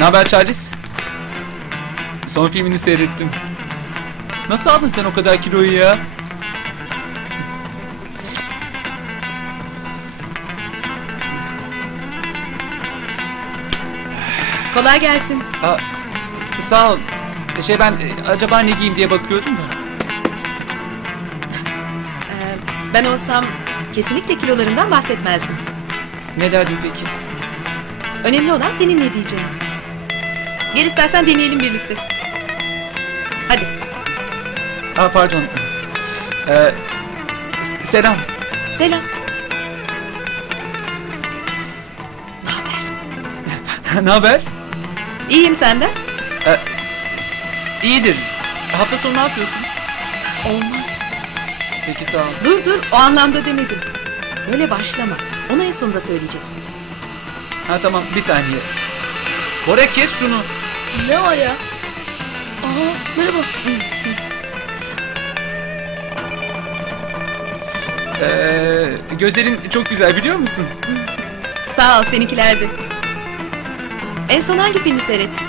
Ne haber Charles? Son filmini seyrettim. Nasıl aldın sen o kadar kiloyu ya? Kolay gelsin. Sağ ol. Ben acaba ne giyeyim diye bakıyordum da. Ben olsam kesinlikle kilolarından bahsetmezdim. Ne derdin peki? Önemli olan senin ne diyeceğin. Gel istersen deneyelim birlikte. Hadi. Pardon. Selam. Selam. Ne haber? Ne haber? İyiyim, senden? İyidir. Hafta sonu ne yapıyorsun? Olmaz. Peki sağ ol. Dur, o anlamda demedim. Böyle başlama. Onu en sonunda söyleyeceksin. Tamam, bir saniye. Bora kes şunu. Ne var ya? Aha, merhaba. Gözlerin çok güzel, biliyor musun? Sağ ol, seninkiler de. En son hangi filmi seyrettin?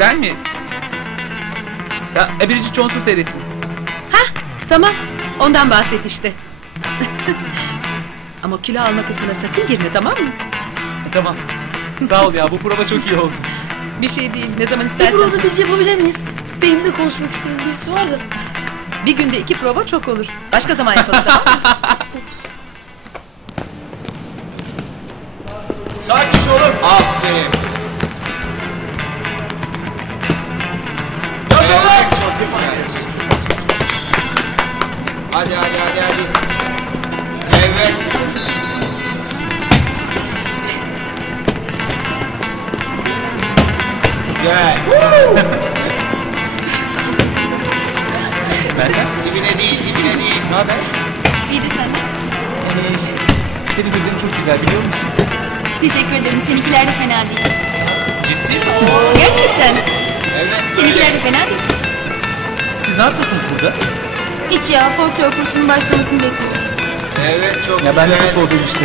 Ben mi? Bridget Jones'u seyrettim. Tamam, ondan bahset işte. Ama kilo alma kısmına sakın girme, tamam mı? Tamam. Sağ ol ya, bu prova çok iyi oldu. Bir şey değil, ne zaman Bir istersen. burada biz yapabilir miyiz? Benim de konuşmak istediğim birisi var da. Bir günde 2 prova çok olur. Başka zaman yapalım, tamam mı? Sakin oğlum. Aferin. Yaz oğlum. Çok güzel. Hadi. Evet. Güzel. Meltem, Dibine değil. ne haber? İyidir senden. İşte. Senin gözlerin çok güzel, biliyor musun? Teşekkür ederim. Seninkiler de fena değil. Ciddi misin? Gerçekten. Evet. Seninkiler de fena değil. Siz ne yapıyorsunuz burada? Hiç ya. Folklor kursunun başlamasını bekliyoruz. Evet, çok Ya ben de güzel. futboldayım işte.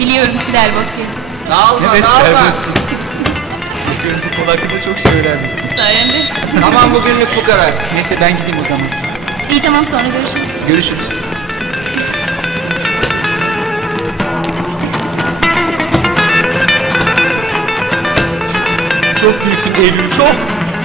Biliyorum Del Bosque. Dağılma. Bakıyorum futbol hakkında çok şey öğrenmişsin. Sayende. Tamam, bugünlük bu kadar. Neyse ben gideyim o zaman. İyi tamam, sonra görüşürüz. Görüşürüz. Çok büyüksün Eylül, çok.